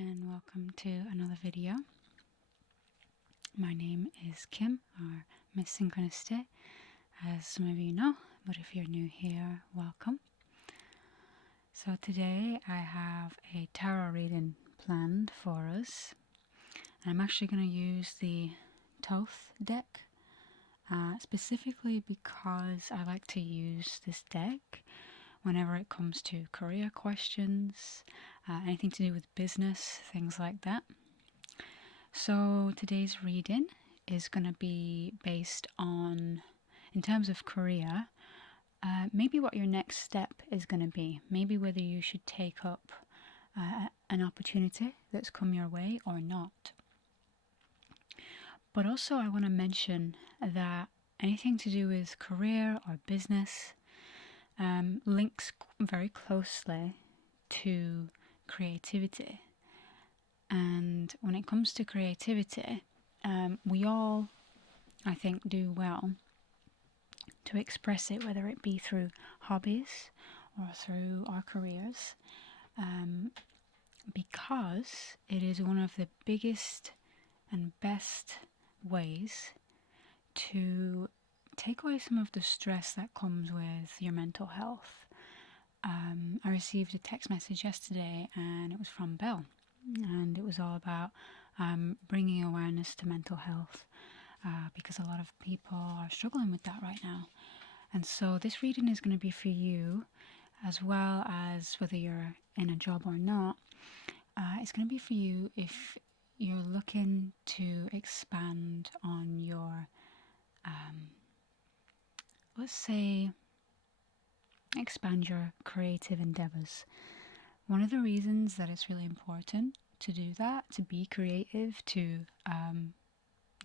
and welcome to another video. My name is Kim, or Miss Synchronicity, as some of you know, but if you're new here, welcome. So today I have a tarot reading planned for us. I'm actually going to use the Thoth deck, specifically because I like to use this deck whenever it comes to career questions, anything to do with business, things like that. So today's reading is going to be based on, in terms of career, maybe what your next step is going to be. Maybe whether you should take up an opportunity that's come your way or not. But also I want to mention that anything to do with career or business links very closely to creativity. And when it comes to creativity, we all, I think, do well to express it, whether it be through hobbies or through our careers, because it is one of the biggest and best ways to take away some of the stress that comes with your mental health. I received a text message yesterday and it was from Belle, and it was all about bringing awareness to mental health, because a lot of people are struggling with that right now. And so this reading is going to be for you, as well as whether you're in a job or not. It's going to be for you if you're looking to expand on your let's say expand your creative endeavours. One of the reasons that it's really important to do that, to be creative, to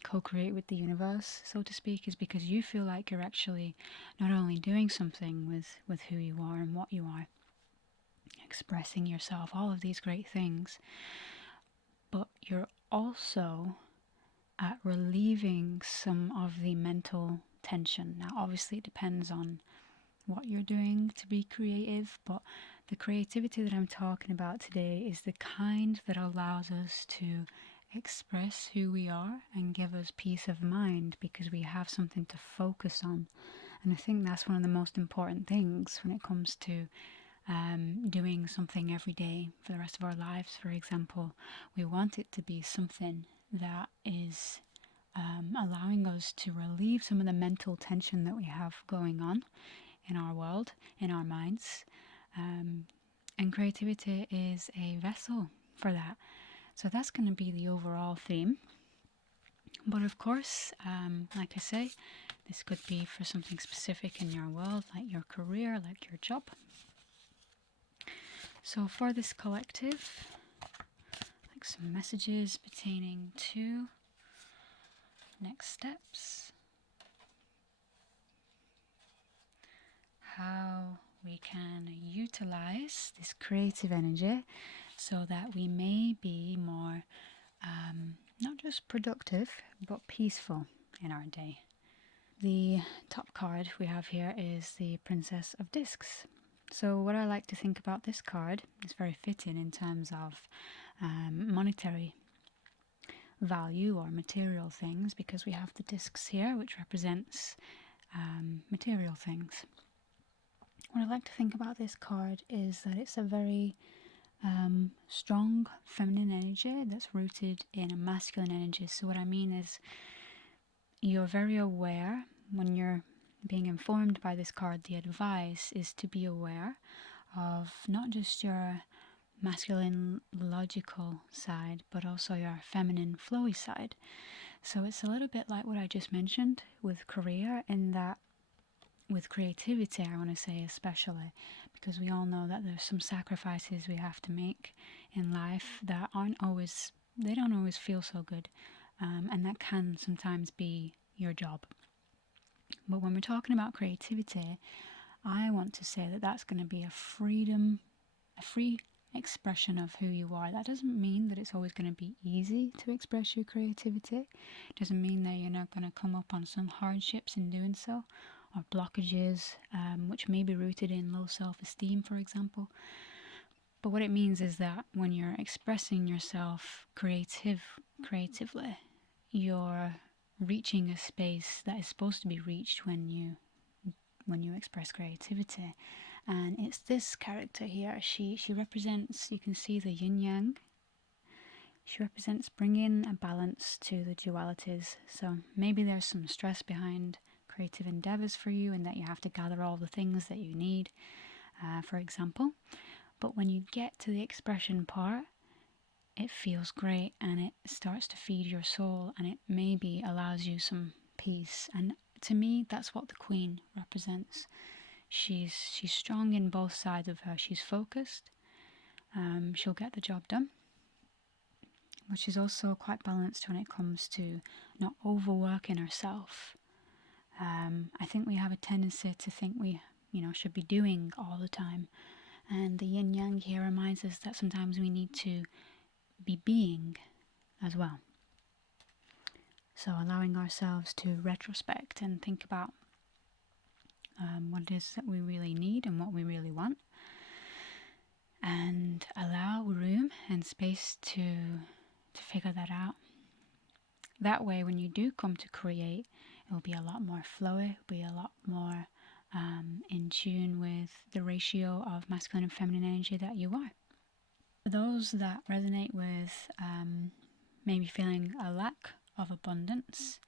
co-create with the universe, so to speak, is because you feel like you're actually not only doing something with who you are and what you are, expressing yourself, all of these great things, but you're also relieving some of the mental tension. Now obviously it depends on what you're doing to be creative, but the creativity that I'm talking about today is the kind that allows us to express who we are and give us peace of mind, because we have something to focus on. And I think that's one of the most important things when it comes to doing something every day for the rest of our lives. For example, we want it to be something that is allowing us to relieve some of the mental tension that we have going on in our world, in our minds, and creativity is a vessel for that. So that's going to be the overall theme. But of course, like I say, this could be for something specific in your world, like your career, like your job. So for this collective, like some messages pertaining to next steps, how we can utilize this creative energy so that we may be more not just productive but peaceful in our day. The top card we have here is the Princess of Discs. So what I like to think about this card is very fitting in terms of monetary value or material things, because we have the discs here, which represents material things. What I like to think about this card is that it's a very strong feminine energy that's rooted in a masculine energy. So what I mean is you're very aware when you're being informed by this card. The advice is to be aware of not just your masculine logical side, but also your feminine flowy side. So it's a little bit like what I just mentioned with career, in that with creativity, I want to say especially, because we all know that there's some sacrifices we have to make in life that they don't always feel so good, and that can sometimes be your job. But when we're talking about creativity, I want to say that that's going to be a free expression of who you are. That doesn't mean that it's always going to be easy to express your creativity. It doesn't mean that you're not going to come up on some hardships in doing so, or blockages, which may be rooted in low self-esteem, for example. But what it means is that when you're expressing yourself creatively, you're reaching a space that is supposed to be reached when you express creativity. And it's this character here. She represents, you can see the yin yang. She represents bringing a balance to the dualities. So maybe there's some stress behind creative endeavours for you, and that you have to gather all the things that you need, for example. But when you get to the expression part, it feels great, and it starts to feed your soul, and it maybe allows you some peace. And to me, that's what the Queen represents. She's strong in both sides of her. She's focused. She'll get the job done. But she's also quite balanced when it comes to not overworking herself. I think we have a tendency to think we, should be doing all the time. And the yin yang here reminds us that sometimes we need to be being as well. So allowing ourselves to retrospect and think about what it is that we really need and what we really want, and allow room and space to figure that out. That way, when you do come to create, it will be a lot more flowy, it'll be a lot more in tune with the ratio of masculine and feminine energy that you are. For those that resonate with maybe feeling a lack of abundance,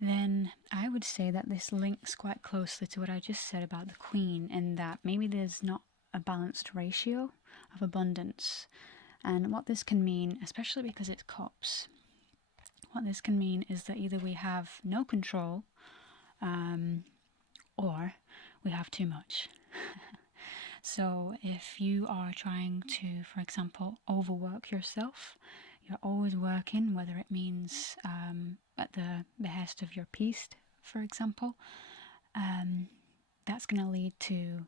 then I would say that this links quite closely to what I just said about the Queen, in that maybe there's not a balanced ratio of abundance. And what this can mean, especially because it's cups, what this can mean is that either we have no control or we have too much. So if you are trying to, for example, overwork yourself, you're always working, whether it means at the behest of your peace, for example, that's going to lead to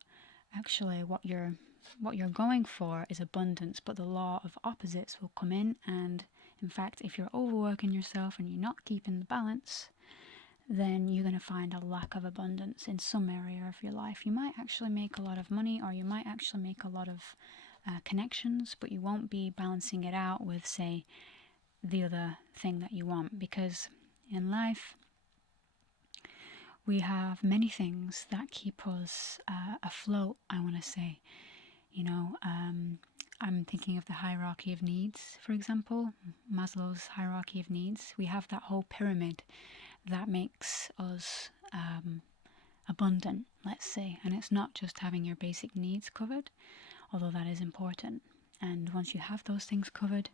actually what you're going for is abundance, but the law of opposites will come in. And in fact, if you're overworking yourself and you're not keeping the balance, then you're going to find a lack of abundance in some area of your life. You might actually make a lot of money, or you might actually make a lot of connections, but you won't be balancing it out with, say, the other thing that you want. Because in life, we have many things that keep us afloat, I want to say. I'm thinking of the hierarchy of needs, for example, Maslow's hierarchy of needs. We have that whole pyramid that makes us abundant, let's say. And it's not just having your basic needs covered, although that is important. And once you have those things covered,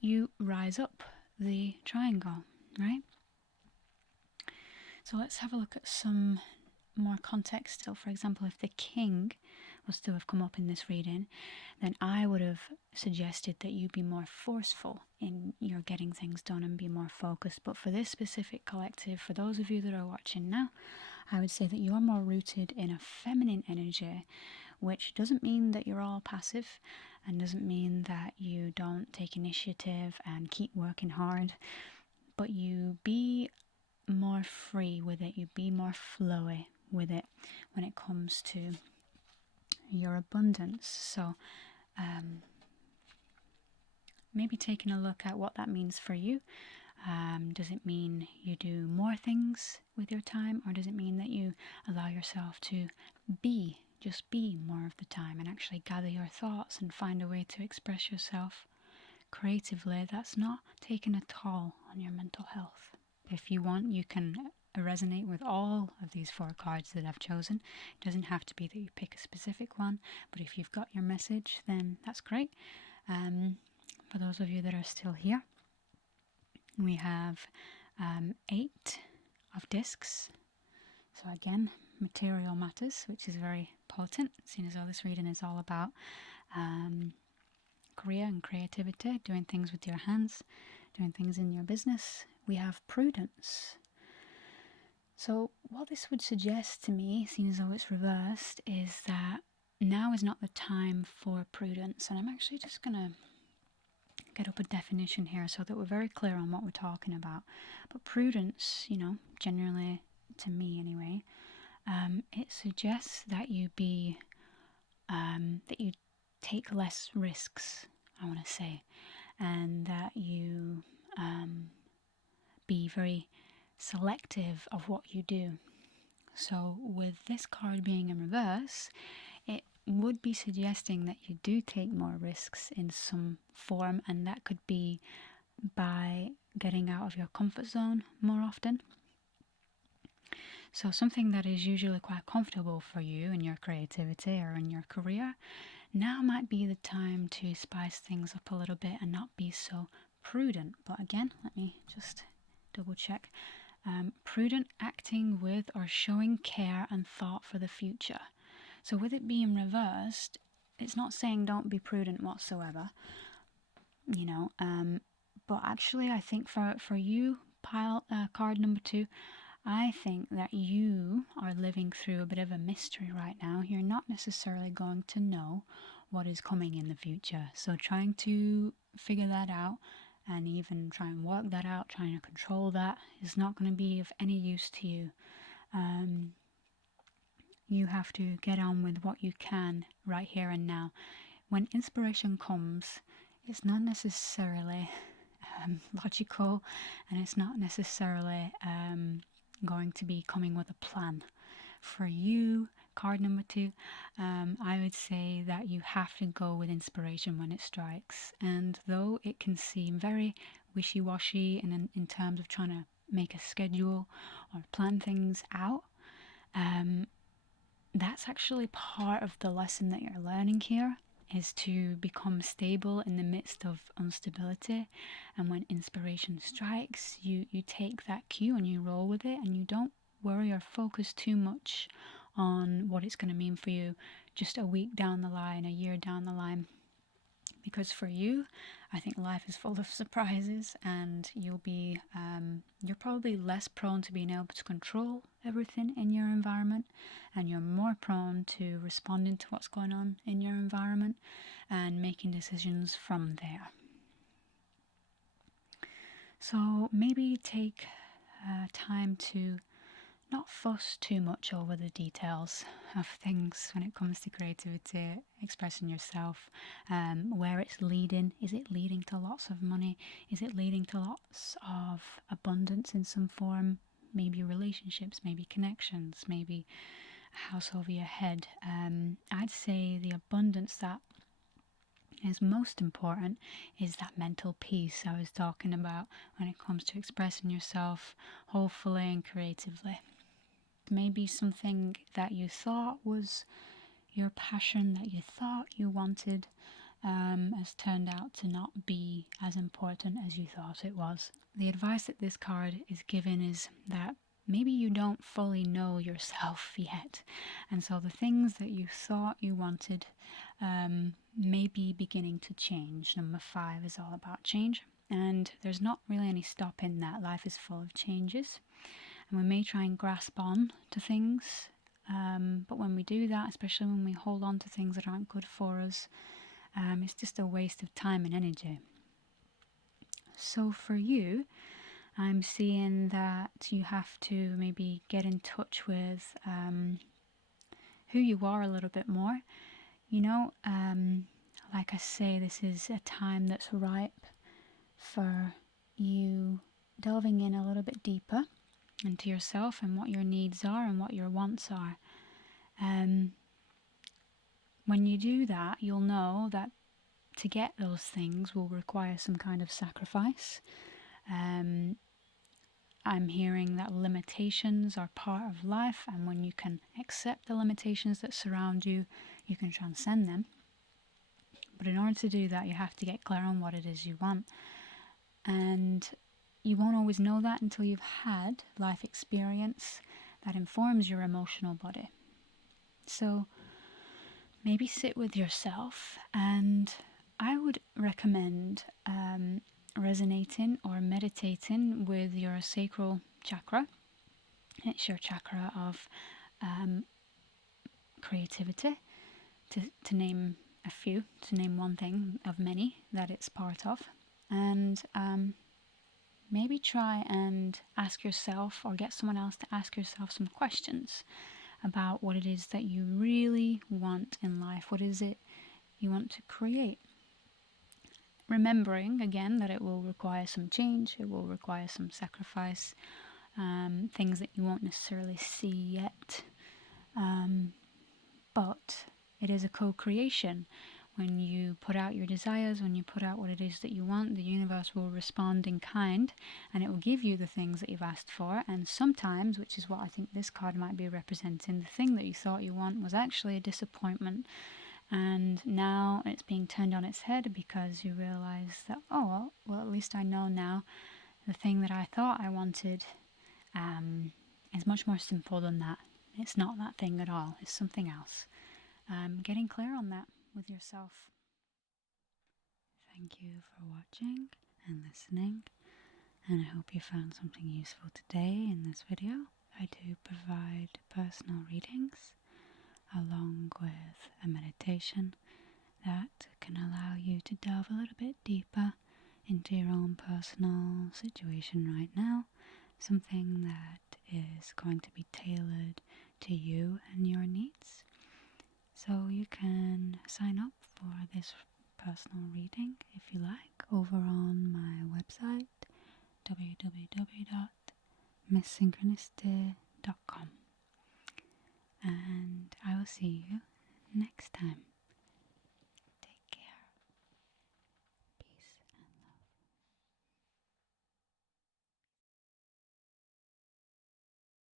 you rise up the triangle, right? So let's have a look at some more context still. For example, if the King was to have come up in this reading, then I would have suggested that you be more forceful in your getting things done and be more focused. But for this specific collective, for those of you that are watching now, I would say that you are more rooted in a feminine energy, which doesn't mean that you're all passive and doesn't mean that you don't take initiative and keep working hard, but you be more free with it, you be more flowy with it when it comes to your abundance. So maybe taking a look at what that means for you. Does it mean you do more things with your time, or does it mean that you allow yourself to just be more of the time and actually gather your thoughts and find a way to express yourself creatively that's not taking a toll on your mental health? If you want, you can resonate with all of these 4 cards that I've chosen. It doesn't have to be that you pick a specific one, but if you've got your message, then that's great. For those of you that are still here, we have 8 of discs. So again, material matters, which is very potent, seeing as though this reading is all about career and creativity, doing things with your hands, doing things in your business. We have prudence. So what this would suggest to me, seeing as though it's reversed, is that now is not the time for prudence. And I'm actually just going to get up a definition here so that we're very clear on what we're talking about. But prudence, generally, to me anyway, it suggests that you be, that you take less risks, I want to say, and that you be very selective of what you do. So with this card being in reverse, it would be suggesting that you do take more risks in some form, and that could be by getting out of your comfort zone more often. So something that is usually quite comfortable for you in your creativity or in your career, now might be the time to spice things up a little bit and not be so prudent. But again, let me just double check. Prudent acting with or showing care and thought for the future. So with it being reversed, it's not saying don't be prudent whatsoever, but actually I think for you, card number 2, I think that you are living through a bit of a mystery right now. You're not necessarily going to know what is coming in the future. So trying to figure that out and even try and work that out, trying to control that, is not going to be of any use to you. You have to get on with what you can right here and now. When inspiration comes, it's not necessarily logical, and it's not necessarily going to be coming with a plan. For you, card number 2, I would say that you have to go with inspiration when it strikes. And though it can seem very wishy-washy and in terms of trying to make a schedule or plan things out, that's actually part of the lesson that you're learning here, is to become stable in the midst of instability. And when inspiration strikes, you take that cue and you roll with it, and you don't worry or focus too much on what it's going to mean for you just a week down the line, a year down the line. Because for you, I think life is full of surprises, and you're probably less prone to being able to control everything in your environment, and you're more prone to responding to what's going on in your environment and making decisions from there. So maybe take time to not fuss too much over the details of things when it comes to creativity, expressing yourself, where it's leading. Is it leading to lots of money? Is it leading to lots of abundance in some form? Maybe relationships, maybe connections, maybe a house over your head. I'd say the abundance that is most important is that mental peace I was talking about when it comes to expressing yourself hopefully and creatively. Maybe something that you thought was your passion, that you thought you wanted, has turned out to not be as important as you thought it was. The advice that this card is giving is that maybe you don't fully know yourself yet, and so the things that you thought you wanted may be beginning to change. Number 5 is all about change, and there's not really any stopping that. Life is full of changes, and we may try and grasp on to things, but when we do that, especially when we hold on to things that aren't good for us, it's just a waste of time and energy. So for you, I'm seeing that you have to maybe get in touch with who you are a little bit more. Like I say, this is a time that's ripe for you delving in a little bit deeper into yourself and what your needs are and what your wants are. When you do that, you'll know that to get those things will require some kind of sacrifice. I'm hearing that limitations are part of life, and when you can accept the limitations that surround you, you can transcend them. But in order to do that, you have to get clear on what it is you want. And you won't always know that until you've had life experience that informs your emotional body. So maybe sit with yourself, and I would recommend resonating or meditating with your sacral chakra. It's your chakra of creativity, to name a few, to name one thing of many that it's part of. And maybe try and ask yourself, or get someone else to ask yourself some questions about what it is that you really want in life. What is it you want to create. Remembering again that it will require some change, it will require some sacrifice, things that you won't necessarily see yet, but it is a co-creation. When you put out your desires, when you put out what it is that you want, the universe will respond in kind, and it will give you the things that you've asked for. And sometimes, which is what I think this card might be representing, the thing that you thought you want was actually a disappointment, and now it's being turned on its head because you realize that, oh well, at least I know now the thing that I thought I wanted is much more simple than that. It's not that thing at all, it's something else. Getting clear on that with yourself. Thank you for watching and listening, and I hope you found something useful today in this video. I do provide personal readings along with a meditation that can allow you to delve a little bit deeper into your own personal situation right now, something that is going to be tailored to you and your needs. So you can sign up for this personal reading if you like over on my website www.misssynchronicity.com, and I will see you next time.